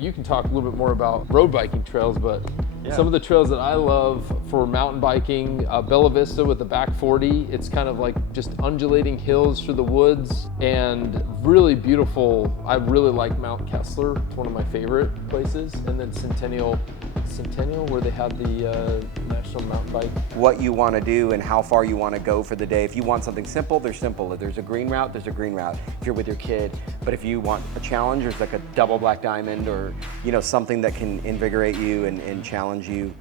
You can talk a little bit more about road biking trails, but some of the trails that I love for mountain biking, Bella Vista with the back 40, it's kind of like just undulating hills through the woods and really beautiful. I really like Mount Kessler, it's one of my favorite places. And then Centennial where they had the National Mountain Bike. What you want to do and how far you want to go for the day. If you want something simple, there's simple. If there's a green route, there's a green route if you're with your kid. But if you want a challenge, there's like a double black diamond or something that can invigorate you and challenge you.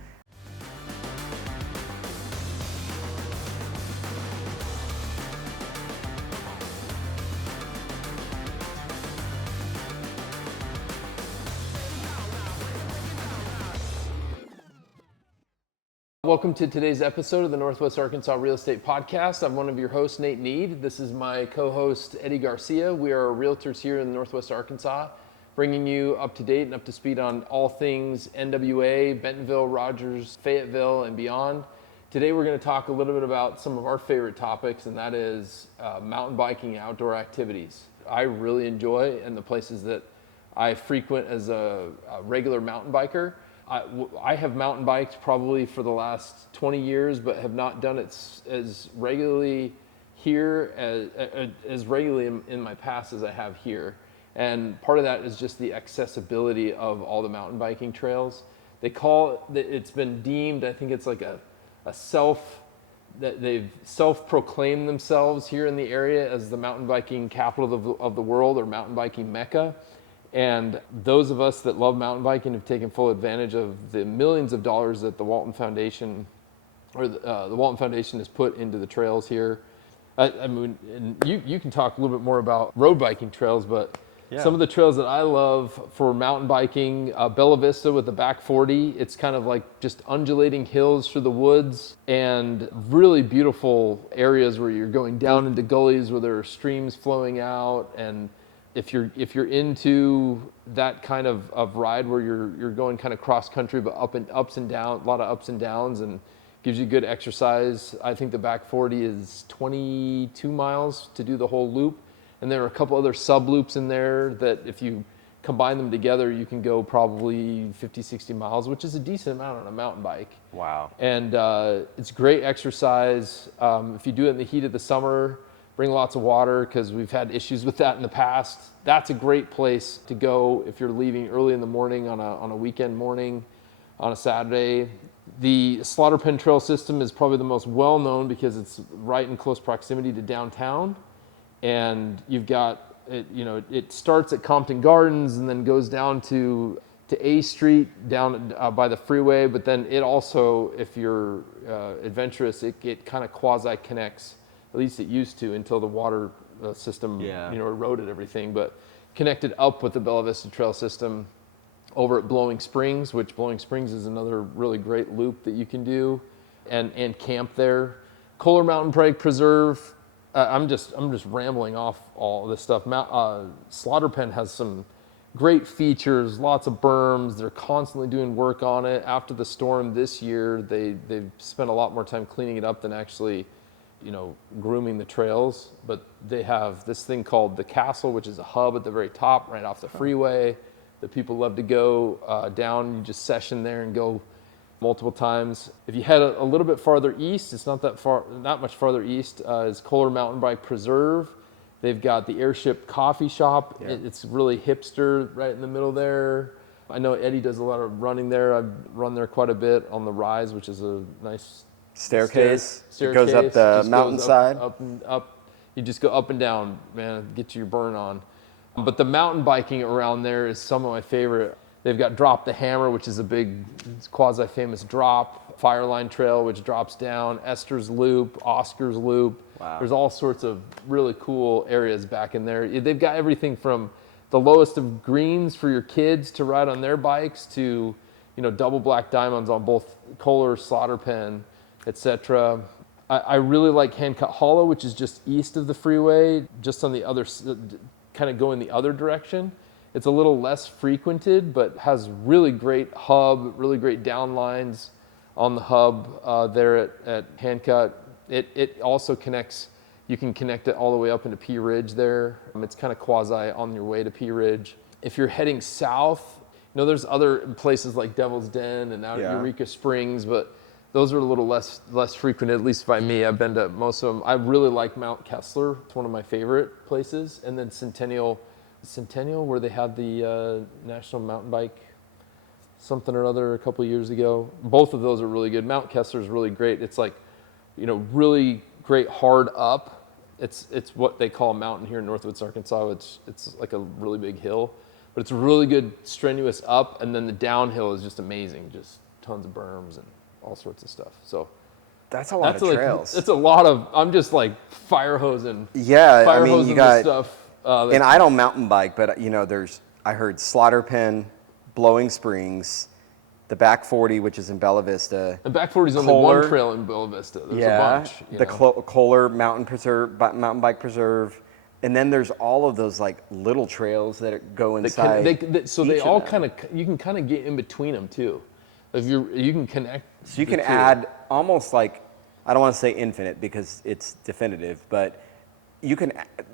Welcome to today's episode of the Northwest Arkansas Real Estate Podcast. I'm one of your hosts, Nate Need. This is my co-host, Eddie Garcia. We are realtors here in Northwest Arkansas, bringing you up to date and up to speed on all things NWA, Bentonville, Rogers, Fayetteville, and beyond. Today we're going to talk a little bit about some of our favorite topics, and that is mountain biking and outdoor activities. I really enjoy, and the places that I frequent as a regular mountain biker. I have mountain biked probably for the last 20 years, but have not done it as regularly here as regularly in my past as I have here. And part of that is just the accessibility of all the mountain biking trails. It's been deemed, I think it's like that they've self-proclaimed themselves here in the area as the mountain biking capital of the world, or mountain biking mecca. And those of us that love mountain biking have taken full advantage of the millions of dollars that the Walton Foundation has put into the trails here. I mean, and you can talk a little bit more about road biking trails, but some of the trails that I love for mountain biking, Bella Vista with the back 40, it's kind of like just undulating hills through the woods and really beautiful areas where you're going down into gullies where there are streams flowing out. And if you're into that kind of ride where you're going kind of cross country, but ups and downs, a lot of ups and downs, and gives you good exercise. I think the back 40 is 22 miles to do the whole loop. And there are a couple other sub loops in there that if you combine them together, you can go probably 50, 60 miles, which is a decent amount on a mountain bike. Wow. And it's great exercise. If you do it in the heat of the summer, bring lots of water, because we've had issues with that in the past. That's a great place to go if you're leaving early in the morning on a weekend morning, on a Saturday. The Slaughter Pen Trail system is probably the most well-known because it's right in close proximity to downtown. And you've got, it starts at Compton Gardens and then goes down to A Street down by the freeway. But then it also, if you're adventurous, it kind of quasi-connects. At least it used to, until the water system eroded everything, but connected up with the Bella Vista Trail system over at Blowing Springs, which Blowing Springs is another really great loop that you can do and camp there. Kohler Mountain Bike Preserve, I'm just rambling off all this stuff. Slaughter Pen has some great features, lots of berms. They're constantly doing work on it. After the storm this year, they've spent a lot more time cleaning it up than actually grooming the trails. But they have this thing called the Castle, which is a hub at the very top, right off the freeway, that people love to go down. You just session there and go multiple times. If you head a little bit farther east, it's not much farther east, is Kohler Mountain Bike Preserve. They've got the Airship Coffee Shop. Yeah. It's really hipster right in the middle there. I know Eddie does a lot of running there. I've run there quite a bit on the Rise, which is a nice staircase. It goes up the mountainside. Up and up. You just go up and down, man, get your burn on. But the mountain biking around there is some of my favorite. They've got Drop the Hammer, which is a big quasi-famous drop. Fireline Trail, which drops down. Esther's Loop, Oscar's Loop. Wow. There's all sorts of really cool areas back in there. They've got everything from the lowest of greens for your kids to ride on their bikes to, double black diamonds on both Kohler, Slaughter Pen, etc. I really like Handcut Hollow, which is just east of the freeway, just on the other, kind of going the other direction. It's a little less frequented, but has really great hub, really great downlines on the hub there at Handcut. It also connects, you can connect it all the way up into Pea Ridge there. It's kind of quasi on your way to Pea Ridge. If you're heading south You know, there's other places like Devil's Den and out at Yeah. Eureka Springs, but those are a little less frequented, at least by me. I've been to most of them. I really like Mount Kessler. It's one of my favorite places. And then Centennial, where they had the National Mountain Bike something or other a couple of years ago. Both of those are really good. Mount Kessler is really great. It's like, you know, really great hard up. It's what they call a mountain here in Northwoods, Arkansas. It's like a really big hill, but it's really good strenuous up, and then the downhill is just amazing. Just tons of berms and all sorts of stuff. So That's a lot of trails. It's a lot of. I'm just like fire hosing. Yeah, fire I mean, hosing you got this stuff. and I don't mountain bike, but you know, I heard Slaughter Pen, Blowing Springs, the Back 40, which is in Bella Vista. The Back 40 is only Kohler. one trail in Bella Vista. There's Yeah, a bunch. the Kohler Mountain Bike Preserve, and then there's all of those like little trails that go inside. So they all kind of, you can kind of get in between them too. If you can connect. So you can add almost like, I don't want to say infinite because it's definitive, but you can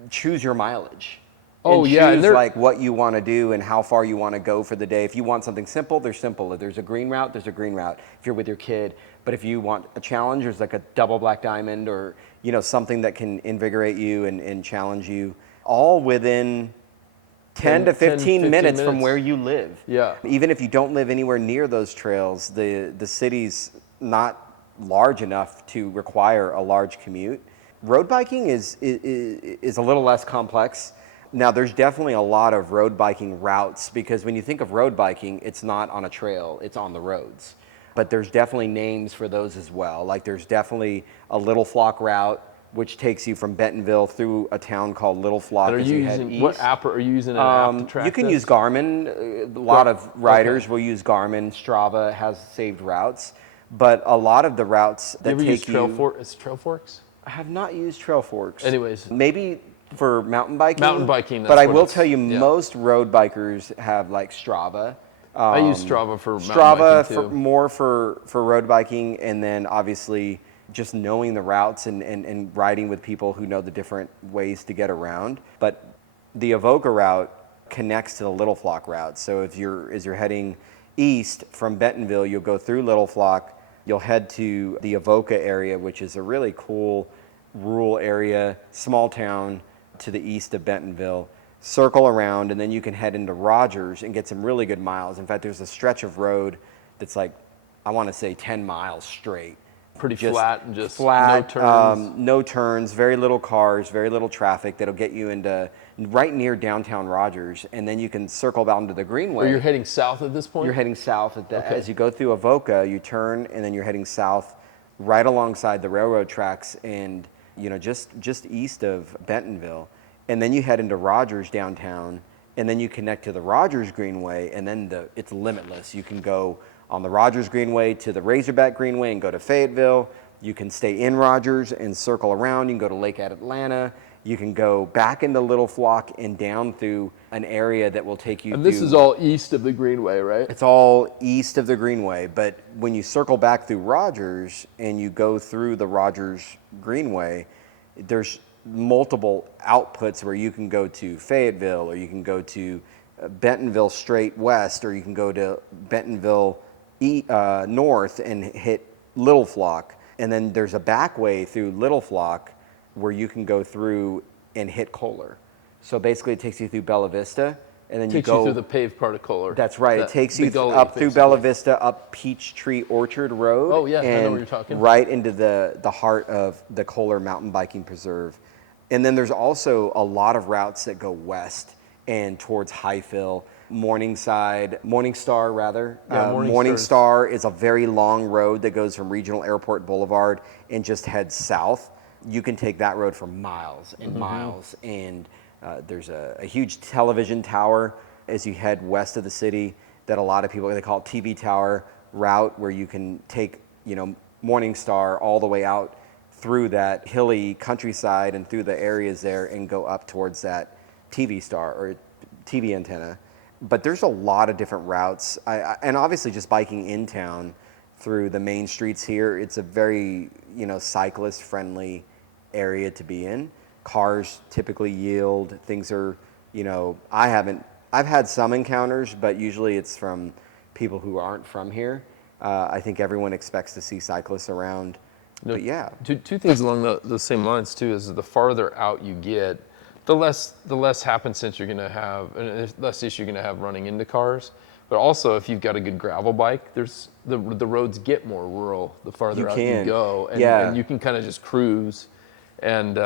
choose your mileage. Oh, and yeah, and choose like what you want to do and how far you want to go for the day. If you want something simple, there's simple. If there's a green route, there's a green route. If you're with your kid, but if you want a challenge, there's like a double black diamond or you know something that can invigorate you and challenge you, all within 10 to 15 minutes from where you live. Yeah. Even if you don't live anywhere near those trails, the city's not large enough to require a large commute. Road biking is a little less complex. Now, there's definitely a lot of road biking routes because when you think of road biking, it's not on a trail, it's on the roads. But there's definitely names for those as well. Like there's definitely a Little Flock route, which takes you from Bentonville through a town called Little Flock as you head east. What app are you using? An app to track You can this? use Garmin. A lot of riders will use Garmin. Strava has saved routes. But a lot of the routes that take you... Is Trail Forks? I have not used Trail Forks. Anyways. Maybe for mountain biking. Mountain biking, but I will tell you, most road bikers have like Strava. I use Strava for mountain biking too. More for road biking, and then obviously just knowing the routes and riding with people who know the different ways to get around. But the Avoca route connects to the Little Flock route. So as you're heading east from Bentonville, you'll go through Little Flock, you'll head to the Avoca area, which is a really cool rural area, small town to the east of Bentonville. Circle around, and then you can head into Rogers and get some really good miles. In fact, there's a stretch of road that's like, I want to say 10 miles straight. Pretty flat and just flat, no turns. No turns, very little cars, very little traffic. That'll get you into right near downtown Rogers, and then you can circle down to the Greenway. Or you're heading south at this point? You're heading south. As you go through Avoca, you turn, and then you're heading south right alongside the railroad tracks and you know just east of Bentonville. And then you head into Rogers downtown, and then you connect to the Rogers Greenway, and then it's limitless. You can go on the Rogers Greenway to the Razorback Greenway and go to Fayetteville. You can stay in Rogers and circle around. You can go to Lake Atlanta. You can go back into Little Flock and down through an area that will take you And this is all east of the Greenway, right? It's all east of the Greenway, but when you circle back through Rogers and you go through the Rogers Greenway, there's multiple outputs where you can go to Fayetteville, or you can go to Bentonville straight west, or you can go to Bentonville north and hit Little Flock. And then there's a back way through Little Flock where you can go through and hit Kohler. So basically it takes you through Bella Vista, and then you go through the paved part of Kohler. That's right. It takes you up through Bella Vista, up Peachtree Orchard Road. Oh yeah, and I know where you're talking. Right into the heart of the Kohler Mountain Biking Preserve. And then there's also a lot of routes that go west and towards Highfill, Morningstar. Yeah, Morningstar is a very long road that goes from Regional Airport Boulevard and just heads south. You can take that road for miles and miles. And there's a huge television tower as you head west of the city that a lot of people, they call it TV Tower route, where you can take, you know, Morningstar all the way out through that hilly countryside and through the areas there and go up towards that TV star or TV antenna. But there's a lot of different routes. And obviously just biking in town through the main streets here, it's a very, you know, cyclist friendly area to be in. Cars typically yield. Things are, you know, I I've had some encounters, but usually it's from people who aren't from here. I think everyone expects to see cyclists around, but yeah. Two things along the same lines too is the farther out you get, the less happenstance you're gonna have, and less issue you're gonna have running into cars. But also, if you've got a good gravel bike, there's the roads get more rural the farther out you go, and you can kind of just cruise, and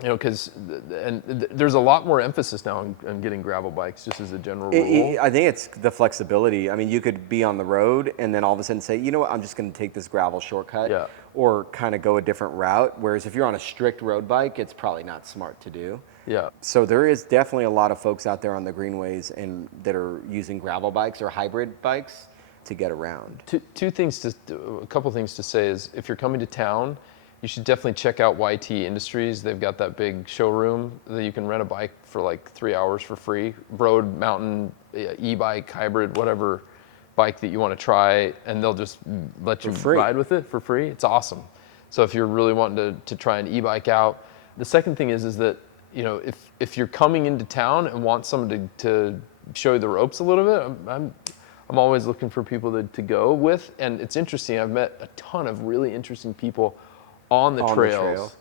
you know, because there's a lot more emphasis now on getting gravel bikes, just as a general rule. I think it's the flexibility. I mean, you could be on the road and then all of a sudden say, you know what, I'm just going to take this gravel shortcut, or kind of go a different route. Whereas if you're on a strict road bike, it's probably not smart to do. Yeah. So there is definitely a lot of folks out there on the greenways and that are using gravel bikes or hybrid bikes to get around. A couple things to say is, if you're coming to town, you should definitely check out YT Industries. They've got that big showroom that you can rent a bike for like 3 hours for free. Road, mountain, e-bike, hybrid, whatever bike that you want to try, and they'll just let you ride with it for free. It's awesome. So if you're really wanting to try an e-bike out. The second thing is that, you know, if you're coming into town and want someone to show you the ropes a little bit, I'm always looking for people to go with. And it's interesting, I've met a ton of really interesting people on the trails.